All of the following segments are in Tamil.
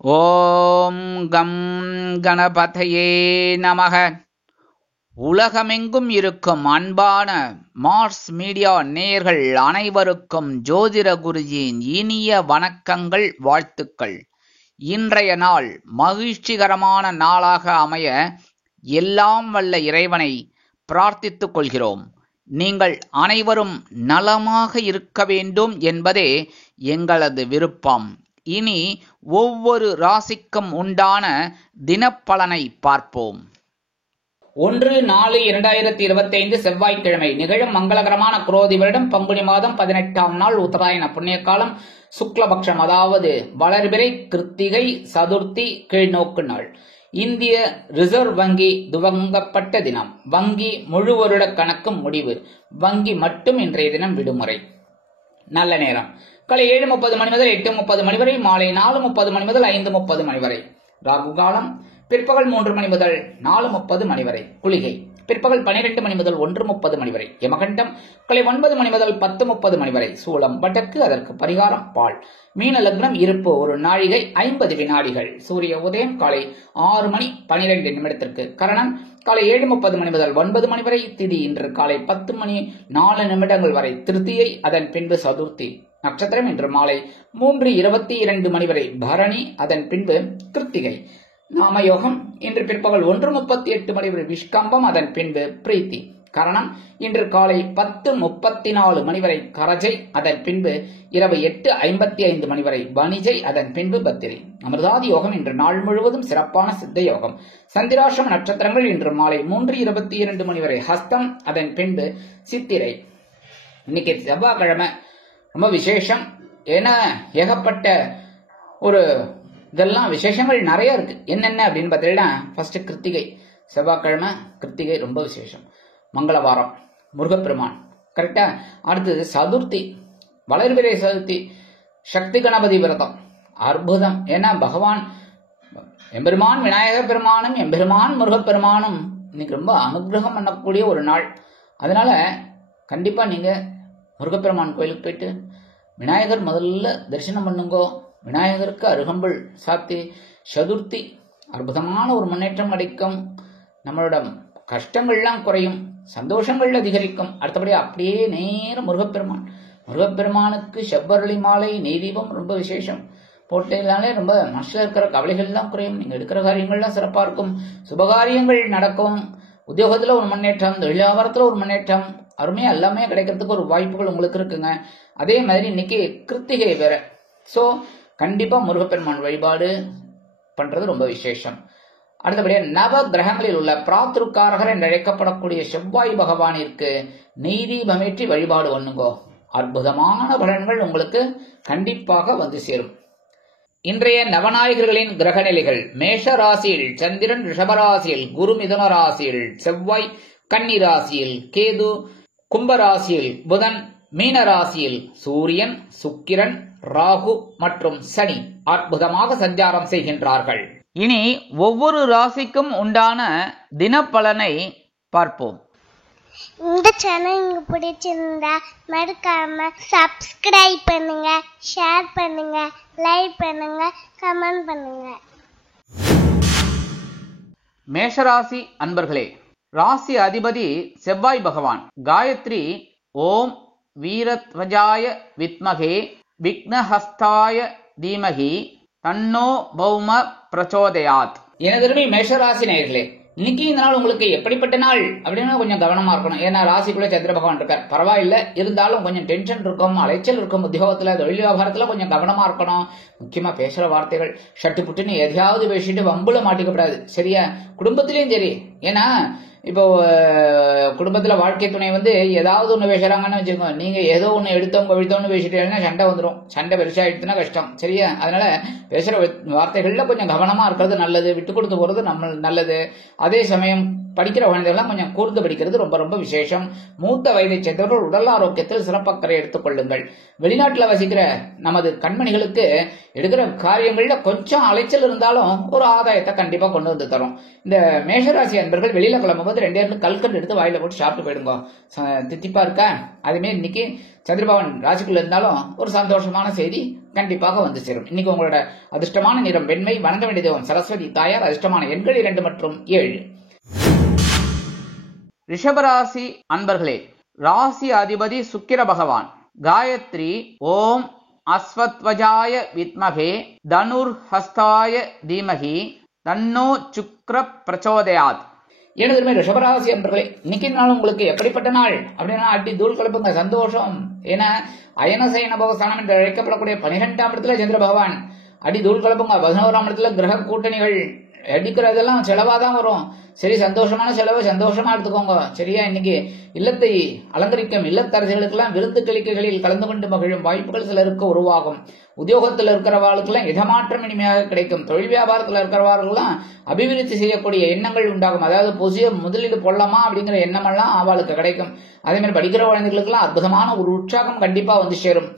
ஓம் கம் கணபதையே நமக. உலகமெங்கும் இருக்கும் அன்பான மார்ஸ் மீடியா நேயர்கள் அனைவருக்கும் ஜோதிட குருஜியின் இனிய வணக்கங்கள், வாழ்த்துக்கள். இன்றைய நாள் மகிழ்ச்சிகரமான நாளாக அமைய எல்லாம் வல்ல இறைவனை பிரார்த்தித்துக் கொள்கிறோம். நீங்கள் அனைவரும் நலமாக இருக்க வேண்டும் என்பதே எங்களது விருப்பம். இனி ஒவ்வொரு ராசிக்கும் உண்டான தினப்பலனை பார்ப்போம். 1/4/2025 செவ்வாய்க்கிழமை நிகழும் மங்களகரமான குரோதி வருடம் பங்குனி மாதம் 18ஆம் நாள் உத்தராயண புண்ணிய காலம் சுக்லபக்ஷம், அதாவது வளர்பிறை கிருத்திகை சதுர்த்தி கீழ்நோக்கு நாள். இந்திய ரிசர்வ் வங்கி துவங்கப்பட்ட தினம். வங்கி முழு வருட கணக்கு முடிவு. வங்கி மட்டும் இன்றைய தினம் விடுமுறை. நல்ல நேரம் காலை 7:30 மணி முதல் 8:30 மணி வரை, மாலை 4:30 மணி முதல் 5:30 மணி வரை. ராகு காலம் பிற்பகல் 3 மணி முதல் 4:30 மணி வரை. குளிகை பிற்பகல் 12 மணி முதல் 1:30 மணி வரை. யமகண்டம் காலை 9 மணி முதல் 10:30 மணி வரை. சூலம் வடக்கு, அதற்கு பரிகாரம் பால். மீன லக்னம் இருப்பு 1 நாழிகை 50 வினாடிகள். சூரிய உதயம் காலை 6 மணி 12 நிமிடத்திற்கு. கரணன் காலை 7:30 மணி முதல் 9 மணி வரை. திதி இன்று காலை 10 மணி 4 நிமிடங்கள் வரை திருத்தியை, அதன் பின்பு சதுர்த்தி. நட்சத்திரம் இன்று மாலை 3:22 மணி வரை பரணி, அதன் பின்பு கிருத்திகை. நாமயோகம் இன்று பிற்பகல் 1:38 மணி வரை விஷ்கம்பம், அதன் பின்பு பிரீத்தி. கரணம் இன்று காலை 10:34 மணி வரை கரஜை, அதன் பின்பு இரவு 8:55 மணி வரை வணிஜை, அதன் பின்பு பத்திரி. அமிர்தாதி யோகம் இன்று நாள் முழுவதும் சிறப்பான சித்த யோகம். சந்திராஷ்டம நட்சத்திரங்கள் இன்று மாலை 3:22 மணி வரை ஹஸ்தம், அதன் பின்பு சித்திரை. இன்னைக்கு செவ்வாய்க்கிழமை ரொம்ப விசேஷம். ஏன்னா ஏகப்பட்ட ஒரு இதெல்லாம் விசேஷங்கள் நிறைய இருக்கு. என்னென்ன அப்படின்னு பார்த்தீங்கன்னா, ஃபர்ஸ்ட் கிருத்திகை. செவ்வாய்க்கிழமை கிருத்திகை ரொம்ப விசேஷம். மங்களவாரம் முருகப்பெருமான் கரெக்டா. அடுத்தது சதுர்த்தி, வளர்பிறை சதுர்த்தி, சக்தி கணபதி விரதம் அற்புதம். ஏன்னா பகவான் எம்பெருமான் விநாயக பெருமானும் எம்பெருமான் முருகப்பெருமானும் இன்னைக்கு ரொம்ப அனுகிரகம் பண்ணக்கூடிய ஒரு நாள். அதனால கண்டிப்பா நீங்க முருகப்பெருமான் கோயிலுக்கு போயிட்டு விநாயகர் முதல்ல தரிசனம் பண்ணுங்கோ. விநாயகருக்கு அருகம்புல் சாத்தி சதுர்த்தி அற்புதமான ஒரு முன்னேற்றம் கிடைக்கும். நம்மளோட கஷ்டங்கள்லாம் குறையும், சந்தோஷங்கள் அதிகரிக்கும். அடுத்தபடி அப்படியே நேரம் முருகப்பெருமானுக்கு செவ்வரளி மாலை நெய் தீபம் ரொம்ப விசேஷம் போட்டதுனாலே ரொம்ப மனசுல இருக்கிற கவலைகள் எல்லாம் குறையும். நீங்க எடுக்கிற காரியங்கள்லாம் சிறப்பா இருக்கும். சுபகாரியங்கள் நடக்கும். உத்தியோகத்துல ஒரு முன்னேற்றம், தொழில் வியாபாரத்துல ஒரு முன்னேற்றம், அருமையா எல்லாமே கிடைக்கிறதுக்கு ஒரு வாய்ப்புகள் உங்களுக்கு இருக்குங்க. அதே மாதிரி இன்னைக்கு கிருத்திகை வேற. சோ கண்டிப்பா முருகப்பெருமான் வழிபாடு பண்றது ரொம்ப விசேஷம். அடுத்தபடியா நவ கிரகங்களில் உள்ள பிராத்ருக்காரகர் என்று அழைக்கப்படக்கூடிய செவ்வாய் பகவானிற்கு நெய் தீபமேற்றி வழிபாடு பண்ணுங்கோ. அற்புதமான பலன்கள் உங்களுக்கு கண்டிப்பாக வந்து சேரும். இன்றைய நவநாயகர்களின் கிரக நிலைகள். மேஷ ராசியில் சந்திரன், ரிஷபராசியில் குரு, மிதுன ராசியில் செவ்வாய், கன்னி ராசியில் கேது, கும்பராசியில் புதன், மீன ராசியில் சூரியன், சுக்கிரன், ராகு மற்றும் சனி அற்புதமாக சஞ்சாரம் செய்கின்றார்கள். இனி ஒவ்வொரு ராசிக்கும் உண்டான தினப்பலனை பார்ப்போம். இந்த சேனல் உங்களுக்கு பிடிச்சிருந்தா மறக்காம சப்ஸ்கிரைப் பண்ணுங்க, ஷேர் பண்ணுங்க, லைக் பண்ணுங்க, கமெண்ட் பண்ணுங்க. மேஷராசி அன்பர்களே, ராசி அதிபதி செவ்வாய் பகவான். காயத்ரி ஓம் வீரத்வஜாய வித்மகே விக்னஹஸ்தாய தீமகி தன்னோ பௌம பிரச்சோதயாத். எனதருமை மேஷராசி நேயர்களே, இன்னைக்கு இந்த நாள் உங்களுக்கு எப்படிப்பட்ட நாள் அப்படின்னா கொஞ்சம் கவனமா இருக்கணும். ஏன்னா ராசிக்குள்ள சந்திர பகவான் இருக்கார். பரவாயில்ல, இருந்தாலும் கொஞ்சம் டென்ஷன் இருக்கும், அலைச்சல் இருக்கும். உத்தியோகத்துல தொழில் வியாபாரத்துல கொஞ்சம் கவனமா இருக்கணும். முக்கியமா பேசுற வார்த்தைகள் ஷட்டு புட்டுன்னு எதையாவது பேசிட்டு வம்புல மாட்டிக்கப்படாது. சரியா? குடும்பத்திலயும் சரி. ஏன்னா இப்போ குடும்பத்துல வாழ்க்கை துணை ஏதாவது ஒண்ணு பேசுறாங்கன்னு வச்சுக்கோங்க, நீங்க ஏதோ ஒண்ணு எடுத்தவங்க பேசிட்டீங்கன்னா சண்டை வந்துடும். சண்டை பெருசாயிடுச்சுன்னா கஷ்டம். சரியா? அதனால பேசுற வார்த்தைகள்ல கொஞ்சம் கவனமா இருக்கிறது நல்லது. விட்டு கொடுத்து போறது நம்ம நல்லது. அதே சமயம் படிக்கிற குழந்தைகள்லாம் கொஞ்சம் கூர்ந்து படிக்கிறது ரொம்ப ரொம்ப விசேஷம். மூத்த வயதை சேர்ந்தவர்கள் உடல் ஆரோக்கியத்தில் சிறப்பக்கறை எடுத்துக் கொள்ளுங்கள். வெளிநாட்டில் வசிக்கிற நமது கண்மணிகளுக்கு எடுக்கிற காரியங்கள்ல கொஞ்சம் அலைச்சல் இருந்தாலும் ஒரு ஆதாயத்தை கண்டிப்பா கொண்டு வந்து தரும். இந்த மேஷராசி அன்பர்கள் வெளியில கிளம்பும்போது 2 கல்கண்டு எடுத்து வாயில போட்டு சாப்பிட்டு போயிடுங்க. தித்திப்பா இருக்கா? அதுமே இன்னைக்கு சந்திரபவன் ராசிக்குள்ள இருந்தாலும் ஒரு சந்தோஷமான செய்தி கண்டிப்பாக வந்து சேரும். இன்னைக்கு உங்களோட அதிர்ஷ்டமான நிறம் வெண்மை. வணங்க வேண்டிய தெய்வம் சரஸ்வதி தாயார். அதிர்ஷ்டமான எண்கள் 2 மற்றும் 7. ரிஷபராசி அன்பர்களே, ராசி அதிபதி சுக்கிர பகவான். காயத்ரி ஓம் அஸ்வத்வஜாய வித்மகே தனுர் ஹஸ்தாய தீமகி தன்னோ சுக்ர பிரச்சோதயாத். எனதுமே ரிஷபராசி அன்பர்களே, இன்னைக்கு நாள் உங்களுக்கு எப்படிப்பட்ட நாள் அப்படின்னா அடி தூள் கலப்புங்க, சந்தோஷம். ஏன்னா அயனசயன போகஸ்தானம் என்று அழைக்கப்படக்கூடிய 12ஆம் இடத்துல சந்திர பகவான் அடி தூள் கலப்புங்க. 11ஆம் இடத்துல கிரக கூட்டணிகள் அடிக்கிறதெல்லாம் செலவாதான் வரும். சரி, சந்தோஷமான செலவை சந்தோஷமா எடுத்துக்கோங்க. சரியா? இன்னைக்கு இல்லத்தை அலங்கரிக்கும் இல்லத்தரசிகளுக்கெல்லாம் விருந்து கிளிக்கைகளில் கலந்து கொண்டு மகிழும் வாய்ப்புகள் சிலருக்கு உருவாகும். உத்தியோகத்தில் இருக்கிறவர்களுக்கெல்லாம் இடமாற்றம் இனிமையாக கிடைக்கும். தொழில் வியாபாரத்தில் இருக்கிறவர்களுக்கெல்லாம் அபிவிருத்தி செய்யக்கூடிய எண்ணங்கள் உண்டாகும். அதாவது புதிய முதலீடு போடலாமா அப்படிங்கிற எண்ணமெல்லாம் அவளுக்கு கிடைக்கும். அதே மாதிரி படிக்கிற குழந்தைகளுக்கெல்லாம் அற்புதமான ஒரு உற்சாகம் கண்டிப்பா வந்து சேரும்.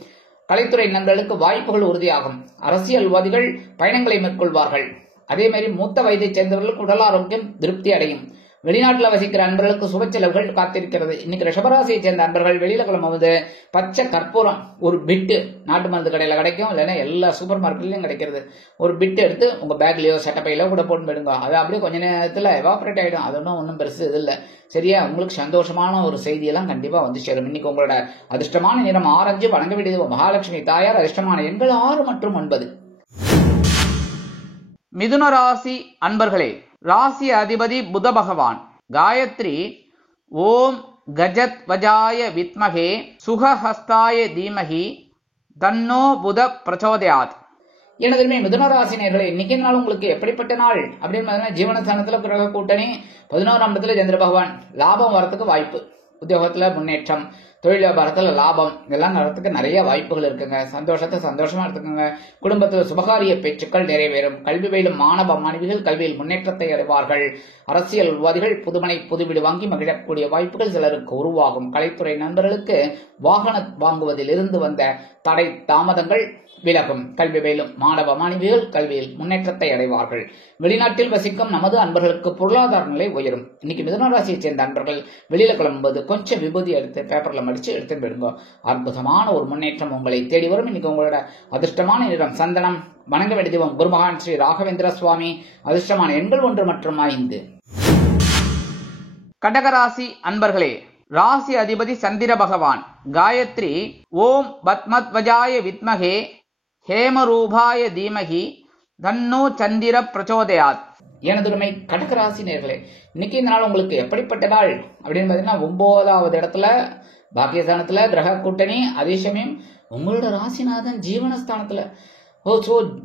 கலைத்துறை நண்பர்களுக்கு வாய்ப்புகள் உறுதியாகும். அரசியல்வாதிகள் பயணங்களை மேற்கொள்வார்கள். அதே மாதிரி மூத்த வயதை சேர்ந்தவர்களுக்கு உடல் ஆரோக்கியம் திருப்தி அடையும். வெளிநாட்டில் வசிக்கிற அன்பர்களுக்கு சுப செலவுகள் காத்திருக்கிறது. இன்னைக்கு ரிஷபராசியை சேர்ந்த அன்பர்கள் வெளியில கிளம்புவது பச்சை கற்பூரம் ஒரு பிட்டு நாட்டு மருந்து கடையில கிடைக்கும், இல்லைன்னா எல்லா சூப்பர் மார்க்கெட்லயும் கிடைக்கிறது. ஒரு பிட்டு எடுத்து உங்க பேக்லயோ சட்டப்பையிலோ கூட போட்டு போயிடுங்க. அது அப்படியே கொஞ்ச நேரத்துல எவாபரேட் ஆயிடும். அது ஒன்றும் பெருசு இது இல்லை. சரியா? உங்களுக்கு சந்தோஷமான ஒரு செய்தியெல்லாம் கண்டிப்பா வந்து சேரும். இன்னைக்கு உங்களோட அதிர்ஷ்டமான நிறம் ஆரஞ்சு. வணங்க வேண்டியது மகாலட்சுமி தாயார். அதிர்ஷ்டமான எண்கள் 6 மற்றும் 9. மிதுன ராசி அன்பர்களே, ராசி அதிபதி புத பகவான். காயத்ரி ஓம் கஜத் வஜாய வித்மகே சுகஹஸ்தாய தீமகி தன்னோ புத பிரச்சோதயாத். எனதுமே மிதுன ராசி நேயர்களே, இன்னைக்கு நாள் உங்களுக்கு எப்படிப்பட்ட நாள் அப்படின்னு பார்த்தீங்கன்னா ஜீவனஸ்தானத்துல கிரக கூட்டணி, 11ஆம் இடத்துல சந்திர பகவான். லாபம் வரத்துக்கு வாய்ப்பு. உத்தியோகத்துல முன்னேற்றம், தொழில் வியாபாரத்துல லாபம், இதெல்லாம் நடத்துக்கு நிறைய வாய்ப்புகள் இருக்குங்க. சந்தோஷத்தை சந்தோஷமா எடுத்துக்கோங்க. குடும்பத்தில் சுபகாரிய பேச்சுக்கள் நிறைவேறும். கல்வி பயிலும் மாணவ மாணவிகள் கல்வியில் முன்னேற்றத்தை அடைவார்கள். அரசியல்வாதிகள் புதுமனை புது வீடு வாங்கி மகிழக்கூடிய வாய்ப்புகள் சிலருக்கு உருவாகும். கலைத்துறை நண்பர்களுக்கு வாகனம் வாங்குவதில் இருந்து வந்த தடை தாமதங்கள் விலகும். கல்வி பயிலும் மாணவ மாணவிகள் கல்வியில் முன்னேற்றத்தை அடைவார்கள். வெளிநாட்டில் வசிக்கும் நமது அன்பர்களுக்கு பொருளாதார நிலை உயரும். இன்னைக்கு மிதுன ராசியை சேர்ந்த அன்பர்கள் வெளியில கிளம்பும்போது கொஞ்சம் விபூதி எடுத்து பேப்பர்ல மடிச்சு எடுத்து போயிடுங்க. அற்புதமான ஒரு முன்னேற்றம் உங்களை தேடி வரும். இன்னைக்கு உங்களோட அதிர்ஷ்டமான நிறம் சந்தனம். வணங்க வேண்டிய தெய்வம் குருமகான் ஸ்ரீ ராகவேந்திர சுவாமி. அதிர்ஷ்டமான எண்கள் 1 மற்றும் 5. கடகராசி அன்பர்களே, ராசி அதிபதி சந்திர பகவான். காயத்ரி ஓம் பத்மத்வஜாய வித்மகே ஹேமரூபாய தீமகி தன்னோ சந்திர பிரச்சோதயாத். எனதுமை கடகராசி நேர்களே, இன்னைக்கு இந்த நாள் உங்களுக்கு எப்படிப்பட்ட நாள் அப்படின்னு பாத்தீங்கன்னா 9வது இடத்துல பாக்கியஸ்தானத்துல கிரக கூட்டணி. அதே சமயம் உங்களோட ராசிநாதன் ஜீவனஸ்தானத்துல.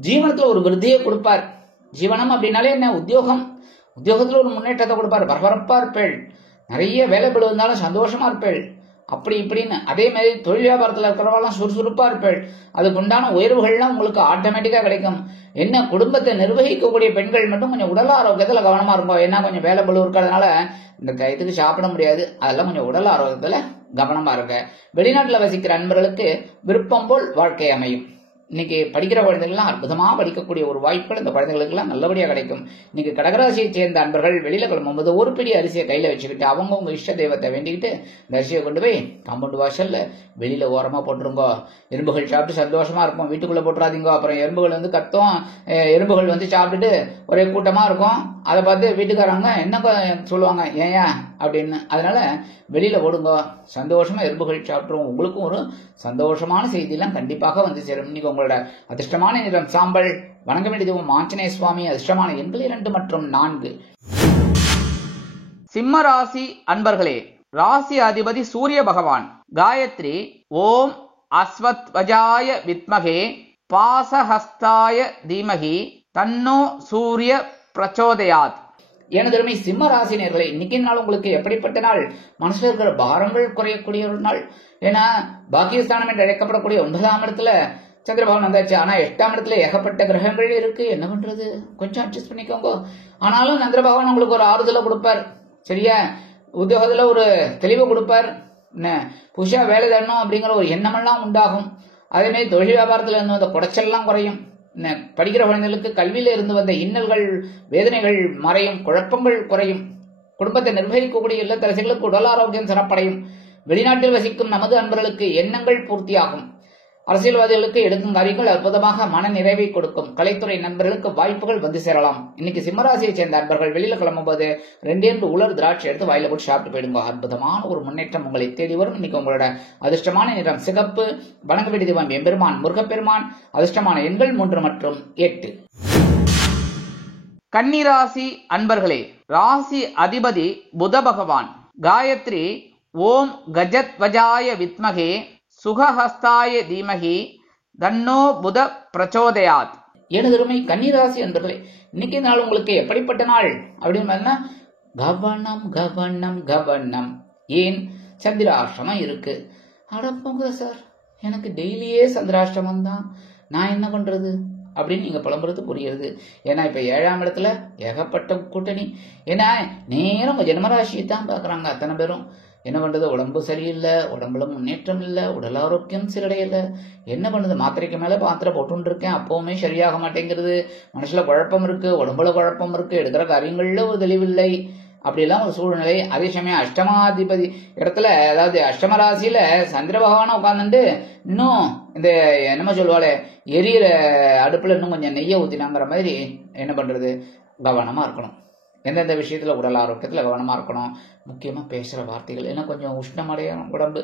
ஜீவனத்துல ஒரு விருத்தியை கொடுப்பார். ஜீவனம் அப்படின்னாலே என்ன? உத்தியோகம். உத்தியோகத்துல ஒரு முன்னேற்றத்தை கொடுப்பார். பரபரப்பா இருப்பேள். நிறைய வேலை பளு இருந்தாலும் சந்தோஷமா இருப்பேள். அப்படி இப்படின்னு. அதே மாதிரி தொழில் வியாபாரத்தில் இருக்கிறவெல்லாம் சுறுசுறுப்பா இருப்பேள். அதுக்கு உண்டான உயர்வுகள்லாம் உங்களுக்கு ஆட்டோமேட்டிக்கா கிடைக்கும். என்ன, குடும்பத்தை நிர்வகிக்கக்கூடிய பெண்கள் மட்டும் கொஞ்சம் உடல் ஆரோக்கியத்துல கவனமா இருக்கும். ஏன்னா கொஞ்சம் வேலை பளு இருக்கிறதுனால இந்த இதுக்கு சாப்பிட முடியாது. அதெல்லாம் கொஞ்சம் உடல் ஆரோக்கியத்துல கவனமா இருங்க. வெளிநாட்டுல வசிக்கிற அன்பர்களுக்கு விருப்பம் போல் வாழ்க்கை அமையும். இன்னைக்கு படிக்கிற குழந்தைகள்லாம் அற்புதமா படிக்கக்கூடிய ஒரு வாய்ப்புகள் இந்த குழந்தைகளுக்கு எல்லாம் நல்லபடியா கிடைக்கும். இன்னைக்கு கடகராசியை சேர்ந்த அன்பர்கள் வெளியில கிளம்பும்போது ஒரு பிடி அரிசியை கையில வச்சுக்கிட்டு அவங்கவுங்க இஷ்ட தெய்வத்தை வேண்டிக்கிட்டு இந்த அரிசியை கொண்டு போய் காம்பவுண்ட் வாசல்ல வெளியில ஓரமா போட்டுருங்க. எறும்புகள் சாப்பிட்டு சந்தோஷமா இருக்கும். வீட்டுக்குள்ள போட்டுறாதீங்க. அப்புறம் எறும்புகள் வந்து கத்தும். எறும்புகள் வந்து சாப்பிட்டுட்டு ஒரே கூட்டமா இருக்கும். அதை பார்த்து வீட்டுக்காரங்க என்ன சொல்லுவாங்க, ஏன் அப்படின்னு. அதனால வெளியில ஓடுங்க. சந்தோஷமா எறும்புகள் சாப்பிட்டுரும். உங்களுக்கும் ஒரு சந்தோஷமான செய்தியெல்லாம் கண்டிப்பாக வந்து சேரும். இன்னைக்கு உங்களோட அதிர்ஷ்டமான நிறம் சாம்பல். வணங்க வேண்டிய தெய்வம் ஆஞ்சநேய சுவாமி. அதிர்ஷ்டமான எண்கள் 2 மற்றும் 4. சிம்ம ராசி அன்பர்களே, ராசி அதிபதி சூரிய பகவான். காயத்ரி ஓம் அஸ்வத்வஜாய வித்மகே பாசஹஸ்தாய தீமகி தன்னோ சூரிய பிரச்சோதயாத். எனதருமை சிம்ம ராசினியர்களே, இன்னைக்கு நாள் உங்களுக்கு எப்படிப்பட்ட நாள்? மனசுல இருக்கிற பாரங்கள் குறையக்கூடிய ஒரு நாள். ஏன்னா பாக்கியஸ்தானம் என்று அழைக்கப்படக்கூடிய 9ஆம் இடத்துல சந்திர பகவான் வந்தாச்சு. ஆனா 8ஆம் இடத்துல ஏகப்பட்ட கிரகங்கள் இருக்கு. என்ன பண்றது? கொஞ்சம் அட்ஜஸ்ட் பண்ணிக்கோங்க. ஆனாலும் சந்திர பகவான் உங்களுக்கு ஒரு ஆறுதலை கொடுப்பார். சரியா? உத்தியோகத்துல ஒரு தெளிவு கொடுப்பார். புதுசா வேலை தரணும் அப்படிங்கிற ஒரு எண்ணமெல்லாம் உண்டாகும். அதே மாதிரி தொழில் வியாபாரத்துல இருந்து வந்த குடைச்சல்லாம் குறையும். படிக்கிற குழந்தைகளுக்கு கல்வியில இருந்து வந்த இன்னல்கள் வேதனைகள் மறையும், குழப்பங்கள் குறையும். குடும்பத்தை நிர்வகிக்கக்கூடிய இல்லத்தரசிகளுக்கு உடல் ஆரோக்கியம் சிறப்படையும். வெளிநாட்டில் வசிக்கும் நமது அன்பர்களுக்கு எண்ணங்கள் பூர்த்தியாகும். அரசியல்வாதிகளுக்கு எடுக்கும் காரியங்கள் அற்புதமாக மன நிறைவை கொடுக்கும். கலைத்துறை நண்பர்களுக்கு வாய்ப்புகள் வந்து சேரலாம். இன்னைக்கு சிம்மராசியை சேர்ந்த அன்பர்கள் வெளியில கிளம்பும்போது 2 உலர் திராட்சை எடுத்து வாயில போட்டு சாப்பிட்டு போயிடுங்க. அற்புதமான ஒரு முன்னேற்றம் உங்களை தேடி வரும். இன்னைக்கு உங்களோட அதிர்ஷ்டமான நிறம் சிகப்பு. வணங்க வேண்டிய தெய்வம் எம்பெருமான் முருகப்பெருமான். அதிர்ஷ்டமான எண்கள் 3 மற்றும் 8. கன்னிராசி அன்பர்களே, ராசி அதிபதி புத பகவான். காயத்ரி ஓம் கஜத்வஜாய வித்மகே சுகஹஸ்தாய தீமகி தன்னோ புத பிரச்சோதயாத். எனதருமை கன்னிராசி அன்பர்களே, இன்னைக்கு நாள் உங்களுக்கு எப்படிப்பட்ட நாள் அப்படின்னு கவனம் கவனம் கவனம். ஏன்? சந்திராஷ்டமம் இருக்கு. அடப்போங்க சார், எனக்கு டெய்லியே சந்திராஷ்டமம் தான், நான் என்ன பண்றது அப்படின்னு நீங்க புலம்புறது புரியுது. ஏன்னா இப்ப 7ஆம் இடத்துல ஏகப்பட்ட கூட்டணி. ஏன்னா நேரம் உங்க ஜென்மராசியை தான் பாக்குறாங்க அத்தனை பேரும். என்ன பண்றது? உடம்பு சரியில்லை, உடம்புல முன்னேற்றம் இல்லை, உடல் ஆரோக்கியம் சீரடையல. என்ன பண்ணுது? மாத்திரைக்கு மேல மாத்திரை போட்டு இருக்கேன், அப்பவுமே சரியாக மாட்டேங்கிறது. மனசுல குழப்பம் இருக்கு, உடம்புல குழப்பம் இருக்கு, எடுக்கிற காரியங்கள்ல ஒரு தெளிவில்லை. அப்படிலாம் ஒரு சூழ்நிலை. அதே சமயம் அஷ்டமாதிபதி இடத்துல, அதாவது அஷ்டம ராசியில சந்திர பகவான உட்கார்ந்துட்டு இன்னும் இந்த என்னமோ சொல்லுவாளே, எரியிற அடுப்புல இன்னும் கொஞ்சம் நெய்யை ஊத்தினாங்கிற மாதிரி என்ன பண்றது? கவனமா இருக்கணும். எந்தெந்த விஷயத்துல உடல் ஆரோக்கியத்துல கவனமா இருக்கணும். முக்கியமா பேசுற வார்த்தைகள், ஏன்னா கொஞ்சம் உஷ்ணமடையணும் உடம்பு.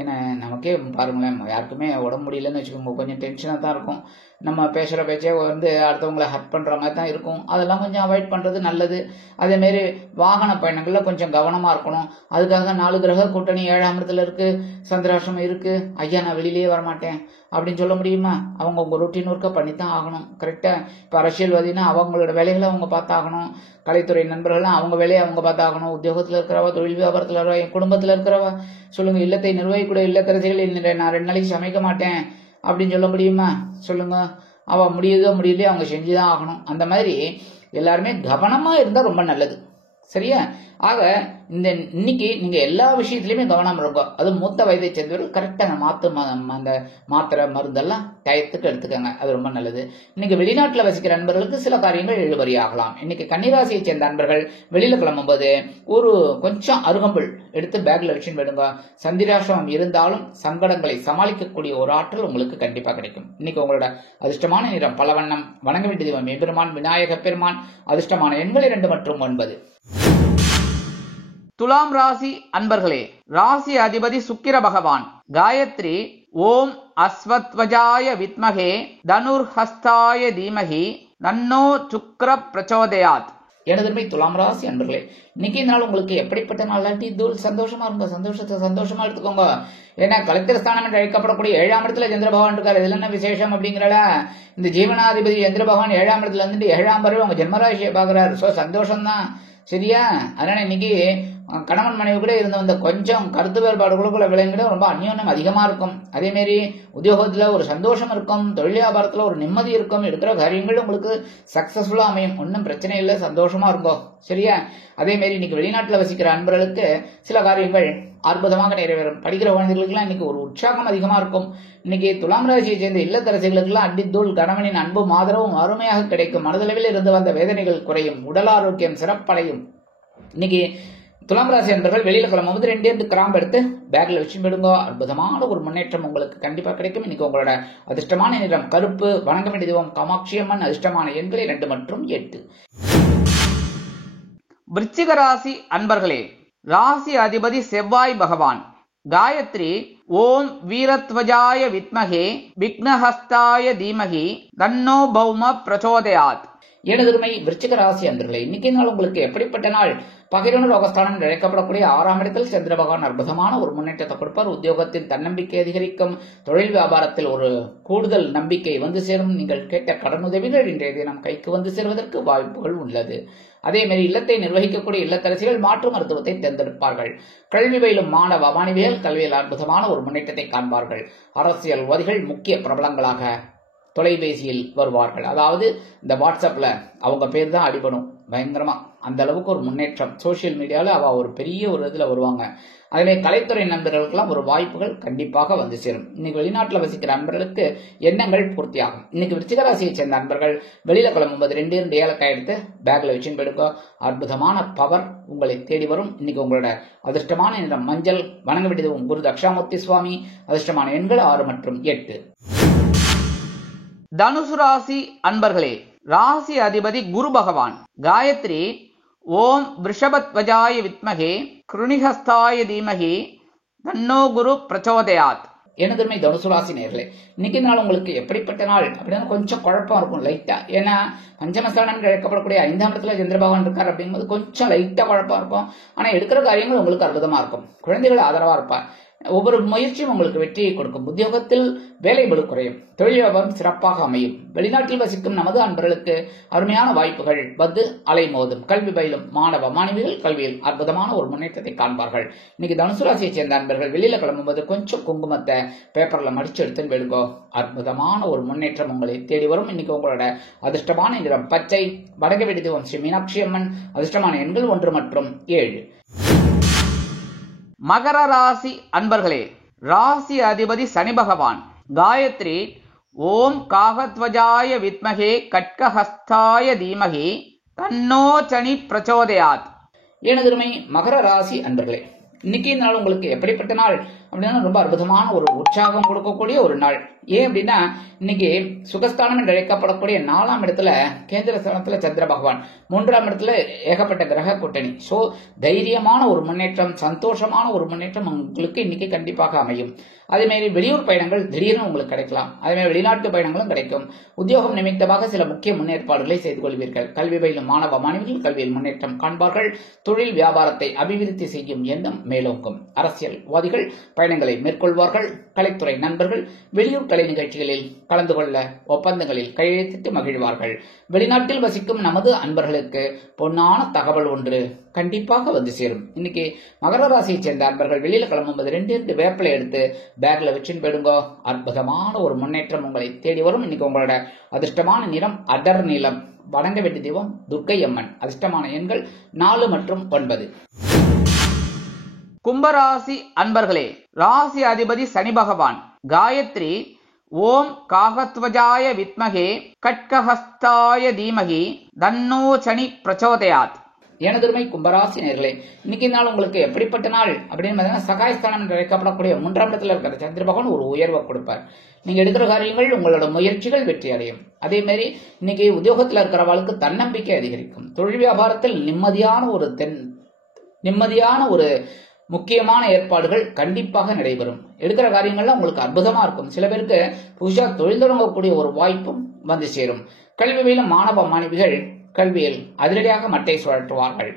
ஏன்னா நமக்கே பாருங்களேன், யாருக்குமே உடம்பு முடியலன்னு வச்சுக்கோங்க, கொஞ்சம் டென்ஷனாக தான் இருக்கும். நம்ம பேசுகிற பேச்சே அடுத்தவங்களை ஹர்ட் பண்ணுற மாதிரி தான் இருக்கும். அதெல்லாம் கொஞ்சம் அவாய்ட் பண்ணுறது நல்லது. அதேமாரி வாகன பயணங்களில் கொஞ்சம் கவனமாக இருக்கணும். அதுக்காக 4 கிரக கூட்டணி 7ஆம் இடத்துல இருக்குது, சந்திராஷ்டமம் இருக்குது, ஐயா நான் வெளியிலேயே வரமாட்டேன் அப்படின்னு சொல்ல முடியுமா? அவங்க உங்கள் ரொட்டீன் ஒர்க்கை பண்ணித்தான் ஆகணும். கரெக்டாக இப்போ அரசியல்வாதினா அவங்களோட வேலைகளை அவங்க பார்த்தாகணும். கலைத்துறை நண்பர்கள்லாம் அவங்க வேலையை அவங்க பார்த்தாகணும். உத்தியோகத்தில் இருக்கிறவா, தொழில் வியாபாரத்தில் இருக்கிறவா, என் குடும்பத்தில் இருக்கிறவா சொல்லுங்க. இல்லத்தை நிர்வகிக்கூடிய இல்லத்தரசிகள் நான் 2 நாளைக்கு சமைக்க மாட்டேன் அப்படின்னு சொல்ல முடியுமா? சொல்லுங்க. அவ முடியுதோ முடியலையோ அவங்க செஞ்சுதான் ஆகணும். அந்த மாதிரி எல்லாருமே கவனமா இருந்தா ரொம்ப நல்லது. சரியா? ஆக இன்னைக்கு நீங்க எல்லா விஷயத்திலயுமே கவனம் இருக்கும். அது மூத்த வயதை சேர்ந்தவர்கள் கரெக்டா அந்த மாத்திரை மருந்தெல்லாம் டயத்துக்கு எடுத்துக்கங்க. அது ரொம்ப நல்லது. இன்னைக்கு வெளிநாட்டுல வசிக்கிற நண்பர்களுக்கு சில காரியங்கள் இழுபறி ஆகலாம். இன்னைக்கு கன்னிராசியை சேர்ந்த நண்பர்கள் வெளியில கிளம்பும் போது ஒரு கொஞ்சம் அருகம்புல் எடுத்து பேக்ல வச்சுன்னு போயிடுங்க. சந்திராஷ்டமம் இருந்தாலும் சங்கடங்களை சமாளிக்கக்கூடிய ஒரு ஆற்றல் உங்களுக்கு கண்டிப்பா கிடைக்கும். இன்னைக்கு உங்களோட அதிர்ஷ்டமான நிறம் பலவண்ணம். வணங்க வேண்டிய தெய்வம் எம்பெருமான் விநாயக பெருமான். அதிர்ஷ்டமான எண்கள் 2 மற்றும் 9. துலாம் ராசி அன்பர்களே, ராசி அதிபதி சுக்கிர பகவான். காயத்ரி ஓம் அஸ்வத்வஜாய வித்மகே தனுர்ஹஸ்தாய தீமகி தன்னோ சுக்கிர பிரச்சோதயாத். எனதருமை துலாம் ராசி அன்பர்களே, இன்னைக்கு நாள் உங்களுக்கு எப்படிப்பட்ட நாள்? சந்தோஷமா இருங்க. சந்தோஷத்தை சந்தோஷமா எடுத்துக்கோங்க. ஏன்னா கலத்திர ஸ்தானம் என்று அழைக்கப்படக்கூடிய 7ஆம் இடத்துல சந்திர பகவான் இருக்காரு. இதுல என்ன விசேஷம் அப்படிங்கிறல, இந்த ஜீவனாதிபதி சந்திர பகவான் 7ஆம் இடத்துல இருந்துட்டு 7ஆம் வரை உங்க ஜென்மராசியை பாக்குறாரு. சோ சந்தோஷம் தான். சரியா? அதனால இன்னைக்கு கணவன் மனைவி கூட இருந்த வந்த கொஞ்சம் கருத்து வேறுபாடுகளுக்குள்ள விளையாட ரொம்ப அந்யோன்யம் அதிகமா இருக்கும். அதே மாதிரி உத்தியோகத்துல ஒரு சந்தோஷம் இருக்கும், தொழில் வியாபாரத்துல ஒரு நிம்மதி இருக்கும், எடுக்கிற காரியங்கள் உங்களுக்கு சக்சஸ்ஃபுல்லா அமையும். ஒன்றும் பிரச்சனை இல்லை, சந்தோஷமா இருக்கும். சரியா? அதே மாதிரி இன்னைக்கு வெளிநாட்டுல வசிக்கிற அன்பர்களுக்கு சில காரியங்கள் அற்புதமாக நிறைவேறும். படிக்கிற குழந்தைகளுக்குலாம் இன்னைக்கு ஒரு உற்சாகம் அதிகமா இருக்கும். இன்னைக்கு துலாம் ராசியை சேர்ந்த இல்லத்தரசிகளுக்கெல்லாம் அடித்தூள் கணவனின் அன்பும் ஆதரவும் அருமையாக கிடைக்கும். மனதளவில் இருந்து வந்த வேதனைகள் குறையும், உடல் ஆரோக்கியம் சிறப்படையும். இன்னைக்கு துலாம் ராசி அன்பர்கள் வெளியில கிளம்பும்போது 2 கிராம்பு எடுத்து பேக்ல வச்சு விடுங்க. அற்புதமான ஒரு முன்னேற்றம் உங்களுக்கு கண்டிப்பா கிடைக்கும். இன்னைக்கு உங்களோட அதிர்ஷ்டமான நிறம் கருப்பு. வணங்க வேண்டிய தெய்வம் காமாட்சி அம்மன். அதிர்ஷ்டமான எண்கள் 2 மற்றும் 8. விருச்சிக ராசி அன்பர்களே, ராசி அதிபதி செவ்வாய் பகவான். காயத்ரி ஓம் வீரத்வஜாய வித்மகே விக்னஹஸ்தாய தீமகி தன்னோ பௌம பிரச்சோதயாத். எனதருமை விருச்சிக ராசி அன்பர்களே, இன்னைக்கு நாள் உங்களுக்கு எப்படிப்பட்ட நாள்? பகிரன ரோகஸ்தானம் அழைக்கப்படக்கூடிய 6ஆம் இடத்தில் சந்திர பகவான் அற்புதமான ஒரு முன்னேற்றத்தை கொடுப்பார். உத்தியோகத்தில் தன்னம்பிக்கை அதிகரிக்கும், தொழில் வியாபாரத்தில் ஒரு கூடுதல் நம்பிக்கை வந்து சேரும். நீங்கள் கேட்ட கடனுதவிகள் இன்றைய தினம் கைக்கு வந்து சேர்வதற்கு வாய்ப்புகள் உள்ளது. அதே மாதிரி இல்லத்தை நிர்வகிக்கக்கூடிய இல்லத்தரசிகள் மாற்று மருத்துவத்தை தேர்ந்தெடுப்பார்கள். கல்வி பயிலும் மாணவ மாணவிகள் கல்வியில் அற்புதமான ஒரு முன்னேற்றத்தை காண்பார்கள். அரசியல்வாதிகள் முக்கிய பிரபலங்களாக தொலைபேசியில் வருவார்கள். அதாவது இந்த வாட்ஸ்அப்ல அவங்க பேர் தான் அடிபடும் பயங்கரமா. அந்த அளவுக்கு ஒரு முன்னேற்றம். சோசியல் மீடியாவில் அவ ஒரு பெரிய ஒரு இதில் வருவாங்க. அதே கலைத்துறை நண்பர்களுக்கெல்லாம் ஒரு வாய்ப்புகள் கண்டிப்பாக வந்து சேரும். இன்னைக்கு வெளிநாட்டில் வசிக்கிற நண்பர்களுக்கு எண்ணங்கள் பூர்த்தியாகும். இன்னைக்கு விருச்சிக ராசியை சேர்ந்த நண்பர்கள் வெளியில கிளம்பும்போது 2 ஏலக்காய் எடுத்து பேக்ல வச்சுன்னு போயிடுங்க. அற்புதமான பவர் உங்களை தேடி வரும். இன்னைக்கு உங்களோட அதிர்ஷ்டமான நிறம் மஞ்சள். வணங்க வேண்டியது குரு தட்சிணாமூர்த்தி சுவாமி. அதிர்ஷ்டமான எண்கள் 6 மற்றும் 8. தனுசு ராசி அன்பர்களே, ராசி அதிபதி குரு பகவான். காயத்ரி ஓம் விருஷபத்வஜாய வித்மகே கிருணிஹஸ்தாய தீமகி தன்னோ குரு பிரச்சோதயாத். எனதுமே தனுசு ராசி நேர்களே, இன்னைக்கு நாள் உங்களுக்கு எப்படிப்பட்ட நாள் அப்படின்னா கொஞ்சம் குழப்பம் இருக்கும் லைட்டா. ஏன்னா பஞ்சமஸ்தானம் இழக்கப்படக்கூடிய 5ஆம் இடத்துல சந்திர பகவான் இருக்கார் அப்படிங்கும்போது கொஞ்சம் லைட்டா குழப்பம் இருக்கும். ஆனா எடுக்கிற காரியங்கள் உங்களுக்கு அற்புதமா இருக்கும். குழந்தைகள் ஆதரவா இருப்பார். ஒவ்வொரு முயற்சியும் உங்களுக்கு வெற்றியை கொடுக்கும். உத்தியோகத்தில் வேலை பளு குறையும். தொழில் வியாபாரம் சிறப்பாக அமையும். வெளிநாட்டில் வசிக்கும் நமது அன்பர்களுக்கு அருமையான வாய்ப்புகள் வந்து அலைமோதும். கல்வி பயிலும் மாணவ மாணவிகள் கல்வியில் அற்புதமான ஒரு முன்னேற்றத்தை காண்பார்கள். இன்னைக்கு தனுசு ராசியை சேர்ந்த அன்பர்கள் வெளியில கிளம்பும்போது கொஞ்சம் குங்குமத்தை பேப்பர்ல மடிச்சு எடுத்து வெளுங்கோ. அற்புதமான ஒரு முன்னேற்றம் உங்களை தேடி வரும். இன்னைக்கு உங்களோட அதிர்ஷ்டமான நிறம் பச்சை. வடக வெடிதுவம் ஸ்ரீ மீனாட்சி அம்மன். அதிர்ஷ்டமான எண்கள் 1 மற்றும் 7. மகர ராசி அன்பர்களே, ராசி அதிபதி சனி பகவான். காயத்ரி ஓம் காகத்வஜாய வித்மகே கட்கஹஸ்தாய தீமகி தன்னோ சனி பிரச்சோதயாத். எனதுமை மகர ராசி அன்பர்களே, இன்னைக்கு நாள் உங்களுக்கு எப்படிப்பட்ட நாள் அப்படின்னா ரொம்ப அற்புதமான ஒரு உற்சாகம் கொடுக்கக்கூடிய ஒரு நாள். ஏன் அப்படின்னா இன்னைக்கு சுகஸ்தானம் என்று அழைக்கப்படக்கூடிய 4ஆம் இடத்துல கேந்திர ஸ்தானத்துல சந்திர பகவான், 3ஆம் இடத்துல ஏகப்பட்ட கிரக கூட்டணி. சோ தைரியமான ஒரு முன்னேற்றம், சந்தோஷமான ஒரு முன்னேற்றம் உங்களுக்கு இன்னைக்கு கண்டிப்பாக அமையும். அதே மாதிரி வெளியூர் பயணங்கள் திடீர்னு உங்களுக்கு கிடைக்கலாம். அதே மாதிரி வெளிநாட்டு பயணங்களும் கிடைக்கும். உத்தியோகம் நிமித்தமாக சில முக்கிய முன்னேற்பாடுகளை செய்து கொள்வீர்கள். கல்வி பயிலும் மாணவ மாணவிகள் கல்வியில் முன்னேற்றம் காண்பார்கள். தொழில் வியாபாரத்தை அபிவிருத்தி செய்யும் எண்ணம் மேலோங்கும். அரசியல்வாதிகள் பயணங்களை மேற்கொள்வார்கள். கலைத்துறை நண்பர்கள் வெளியூர் கலை நிகழ்ச்சிகளில் கலந்து கொள்ள ஒப்பந்தங்களில் கையெழுத்திட்டு மகிழ்வார்கள். வெளிநாட்டில் வசிக்கும் நமது அன்பர்களுக்கு பொன்னான தகவல் ஒன்று கண்டிப்பாக வந்து சேரும். இன்னைக்கு மகர ராசியை சேர்ந்த அன்பர்கள் வெளியில கிளம்பும்போது 2 வேப்பிலை எடுத்து பேக்ல வச்சுன்னு போயிடுங்கோ. அற்புதமான ஒரு முன்னேற்றம் உங்களை தேடி வரும். இன்னைக்கு உங்களோட அதிர்ஷ்டமான நிறம் அடர் நீலம். வணங்க வேண்டிய தெய்வம் துர்க்கை அம்மன். அதிர்ஷ்டமான எண்கள் 4 மற்றும் 9. கும்பராசி அன்பர்களே, ராசி அதிபதி சனி பகவான். காயத்ரி ஓம் காகத்வஜாய வித்மகே கட்கஹஸ்தாய தீமகி தன்னோ சனி பிரச்சோதயாத். எனதுமை கும்பராசி நேர்களே, இன்னைக்கு நாள் உங்களுக்கு எப்படிப்பட்ட நாள் அப்படின்னு பார்த்தீங்கன்னா சகாயஸ்தானம் என்று அழைக்கப்படக்கூடிய 3ஆம் இடத்துல இருக்கிற சந்திர பகவான் ஒரு உயர்வை கொடுப்பார். நீங்க எடுக்கிற காரியங்கள் உங்களோட முயற்சிகள் வெற்றி அடையும். அதே மாதிரி இன்னைக்கு உத்தியோகத்தில் இருக்கிறவர்களுக்கு தன்னம்பிக்கை அதிகரிக்கும். தொழில் வியாபாரத்தில் நிம்மதியான ஒரு முக்கியமான ஏற்பாடுகள் கண்டிப்பாக நடைபெறும். எடுக்கிற காரியங்கள்லாம் உங்களுக்கு அற்புதமா இருக்கும். சில பேருக்கு புதுசா தொழில் தொடங்கக்கூடிய ஒரு வாய்ப்பும் வந்து சேரும். கல்வியிலும் மாணவ மாணவிகள் கல்வியில் அதிரடியாக மட்டை சுழற்றுவார்கள்.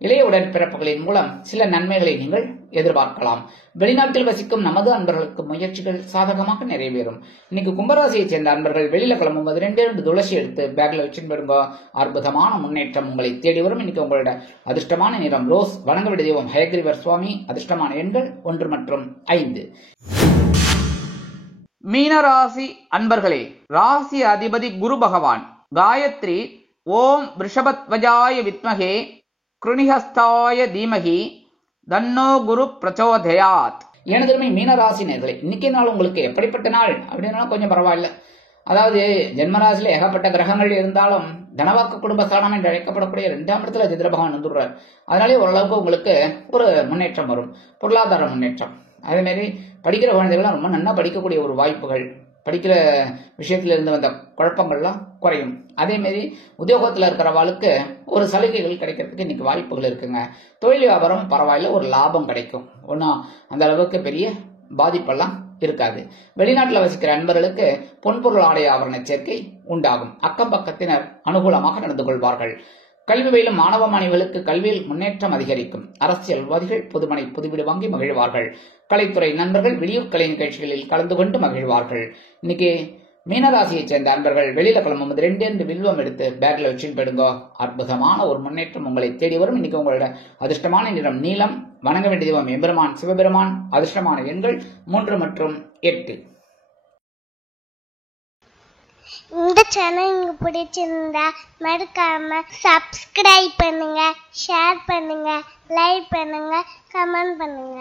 இளைய உடன்பிறப்புகளின் மூலம் சில நன்மைகளை நீங்கள் எதிர்பார்க்கலாம். வெளிநாட்டில் வசிக்கும் நமது அன்பர்களுக்கு முயற்சிகள் சாதகமாக நிறைவேறும். இன்னைக்கு கும்பராசியை சேர்ந்த அன்பர்கள் வெளியில கிளம்பும்போது 2 துளசி எடுத்து பேக்ல வச்சுன்னு வருங்க. அற்புதமான முன்னேற்றம் உங்களை தேடி வரும். இன்னைக்கு உங்களோட அதிர்ஷ்டமான நிறம் ரோஸ். வணங்க வேண்டிய தெய்வம் ஹயக்ரீவர் சுவாமி. அதிர்ஷ்டமான எண்கள் 1 மற்றும் 5. மீனராசி அன்பர்களே, ராசி அதிபதி குரு பகவான். காயத்ரி ஓம் விருஷபத்வஜாய வித்மகே கிருணிஹஸ்தாய தீமகி தன்னோ குரு பிரச்சோதயாத். எனதுமே மீனராசி நேர்களே, இன்னைக்கு நாள் உங்களுக்கு எப்படிப்பட்ட நாள் அப்படின்னா கொஞ்சம் பரவாயில்ல. அதாவது ஜென்மராசியில ஏகப்பட்ட கிரகங்கள் இருந்தாலும் தனவாக்கு குடும்பஸ்தானம் என்று அழைக்கப்படக்கூடிய 2ஆம் இடத்துல சந்திர பகவான் வந்துடுறார். அதனாலே ஓரளவுக்கு உங்களுக்கு ஒரு முன்னேற்றம் வரும். பொருளாதார முன்னேற்றம். அதே மாதிரி படிக்கிற குழந்தைகள்லாம் ரொம்ப நல்லா படிக்கக்கூடிய ஒரு வாய்ப்புகள், படிக்கிற விஷயத்துல இருந்து வந்த குழப்பங்கள்லாம் குறையும். அதே மாதிரி உத்தியோகத்தில் இருக்கிறவாளுக்கு ஒரு சலுகைகள் கிடைக்கிறதுக்கு இன்னைக்கு வாய்ப்புகள் இருக்குங்க. தொழில் வியாபாரம் பரவாயில்ல, ஒரு லாபம் கிடைக்கும். ஒன்றும் அந்த அளவுக்கு பெரிய பாதிப்பெல்லாம் இருக்காது. வெளிநாட்டில் வசிக்கிற அன்பர்களுக்கு பொன்பொருள் ஆடை ஆபரண சேர்க்கை உண்டாகும். அக்கம் பக்கத்தினர் அனுகூலமாக நடந்து கொள்வார்கள். கல்வி பயிலும் மாணவ மாணவிகளுக்கு கல்வியில் முன்னேற்றம் அதிகரிக்கும். அரசியல்வாதிகள் புதுமனை புதுவீடு வாங்கி மகிழ்வார்கள். கலைத்துறை நண்பர்கள் வெளியூர் கலை நிகழ்ச்சிகளில் கலந்து கொண்டு மகிழ்வார்கள். இன்னைக்கு மீனராசியைச் சேர்ந்த அன்பர்கள் வெளியில கிளம்பும்போது 2 வில்வம் எடுத்து பேக்ல வச்சுன்னு போயிடுங்க. அற்புதமான ஒரு முன்னேற்றம் உங்களை தேடி வரும். இன்னைக்கு உங்களோட அதிர்ஷ்டமான நிறம் நீலம். வணங்க வேண்டிய தெய்வம் எம்பெருமான் சிவபெருமான். அதிர்ஷ்டமான எண்கள் 3 மற்றும் 8. இந்த சேனல் உங்களுக்கு பிடிச்சிருந்தா மறக்காம சப்ஸ்கிரைப் பண்ணுங்க, ஷேர் பண்ணுங்க, லைக் பண்ணுங்க, கமெண்ட் பண்ணுங்க.